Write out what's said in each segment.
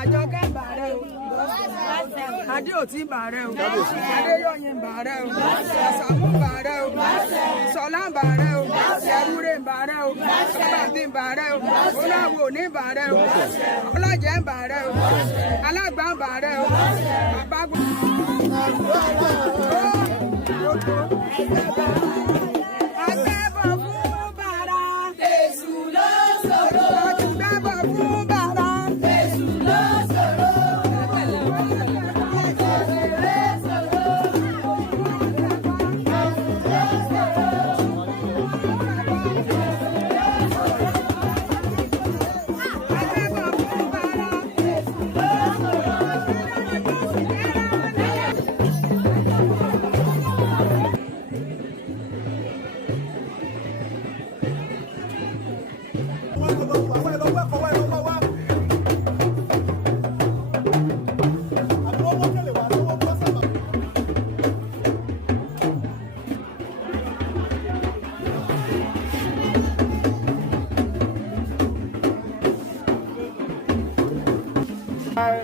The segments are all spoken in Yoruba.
Àjọkẹ́ bàrẹ́ o, Adéòtí bàrẹ́ o, Adéyọ̀yìn bàrẹ́ o, Àsàmú bàrẹ́ o, Sọlá bàrẹ́ o, Ẹ̀wúrẹ́ bàrẹ́ o, Sọ́bàtì bàrẹ́ o, Ọláwò ní bàrẹ́ o, Ọlọ́jẹ́ bàrẹ́ o, Alágbà bàrẹ́ o, Àbágbó.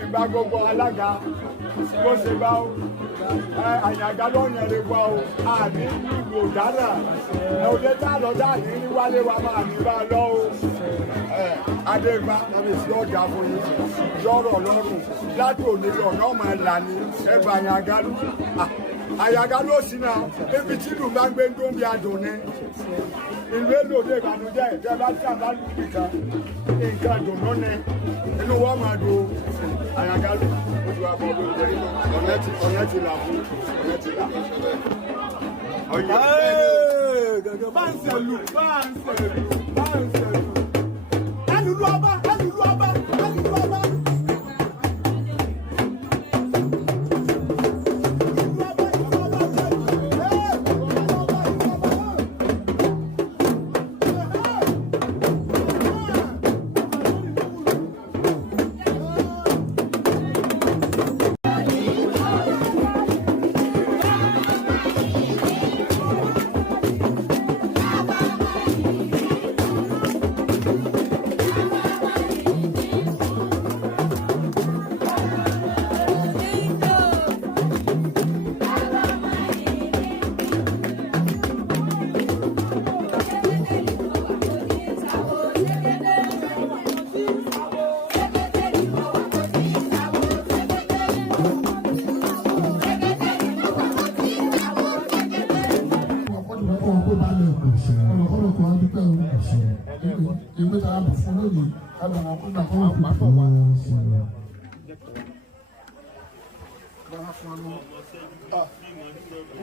Gba gbogbo alága bó ṣe bá ó àyàgá lọ́yàn lè wá o àní ìlú ọ̀dánà òde tá a lọ dáàní ní wálé wa máa ní bá lọ o adégbá lọ́jà fún yín lọ́rọ̀ lọ́rùn láti òní lọ́nà ọmọ ẹ̀là ni ẹgbà àyàgá lù àyàgá ló sì náà ebi tí ìlú bá gbé ń dún bí adùn ní ìlú èlò òde ìbànújẹ́ ìjọba bá tí a bá lù nìkan nǹkan dùnú ni inú wọn máa dùn àyàgá lù ojú àbọ̀ olóògbé ọ̀nà ti là fún ọ̀nà ti là. Gàgà bá ń sẹ̀lù bá ń sẹ̀lù bá ń sẹ̀lù. Ẹlùlú ọba ẹlùlú ọba ẹlùlú ọba.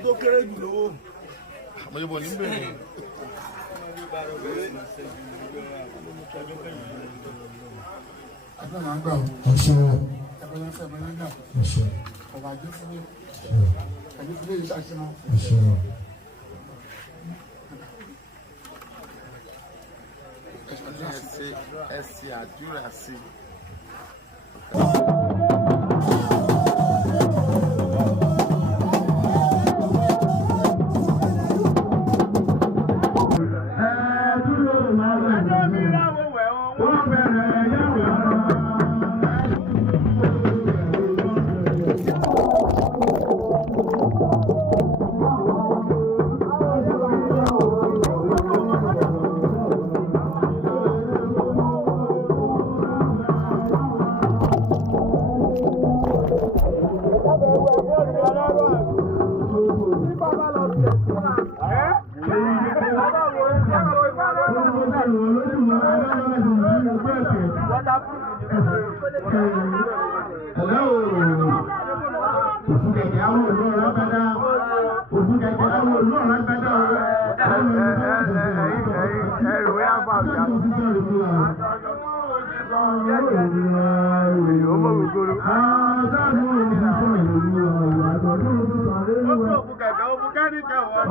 tó kéré jù lówó. àmọ́ yóò bọ̀ ní bẹ̀rẹ̀. Ẹgbẹ́ máa ń gbà ó. Ọ̀ṣọ́. Ẹgbẹ́ yẹn fẹ́ ẹgbẹ́ yẹn náà. Ọ̀ṣọ́. Ọba Adéfúnlé. Adéfúnlé yìí ṣàṣìmọ́. Ọ̀ṣọ́. ẹ ṣe àdúrà sí i.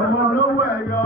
Ọmọ olówó ẹ̀yọ.